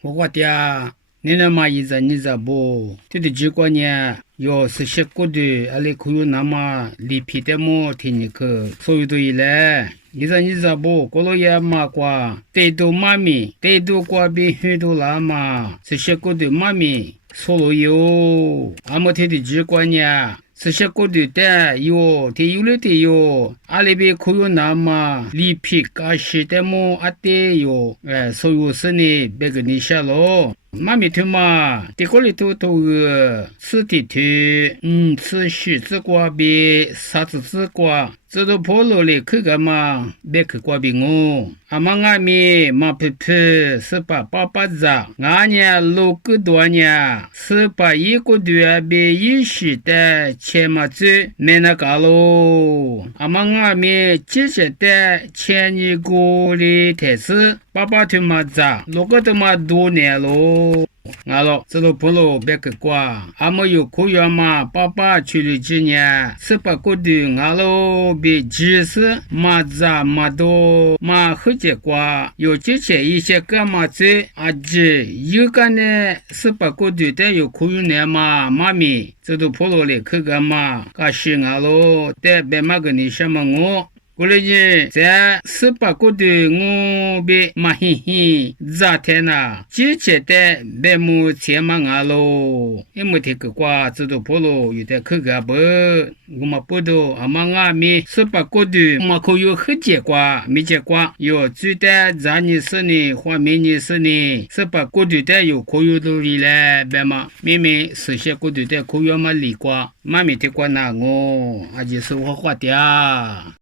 我话的，你那嘛你不？这的结果呢？要是些过的，阿里可有那么离皮的么？听你去，所有的嘞。你不？过了也嘛瓜，得到妈咪，得到瓜比许多啦嘛，是些过的妈咪，所了有，阿么听的结果呢？是些过的的有，的有了的有，阿里边可有那么离皮嘎西的么？阿的有，所有是呢，别个你下咯。妈咪头嘛，这个里头吃的头，吃须子瓜比啥子瓜，这都破了嘞，去干嘛？别去瓜比我，阿妈阿咪妈皮皮是把爸子，俺呢六个多呢，是把一个多比一时的钱嘛子没那个喽，阿妈阿咪姐姐的前一个里台词。爸爸他妈咋，那个他妈多年喽。俺了，这都不喽别个瓜，俺们有可以嘛？爸爸去了几年，是把过的俺喽别几十嘛咋嘛多嘛好结瓜，有之前一些干嘛子阿姐有个呢是把过的但有可以呢嘛妈咪，这都不喽嘞去干嘛？噶是俺喽，但别嘛个你什么我。过来人，在18个的我被马嘿嘿咋天呐？之前的别木前嘛俺喽，也没听个瓜，这都破了，有点去个不，我们不多，阿妈俺们18个的，我可有很结瓜，没结瓜，有最大咱你是呢，或明年是呢，18个的有可有都离来，别嘛，妹妹10个的可有嘛离瓜，妈咪的瓜那我，阿就是我花的。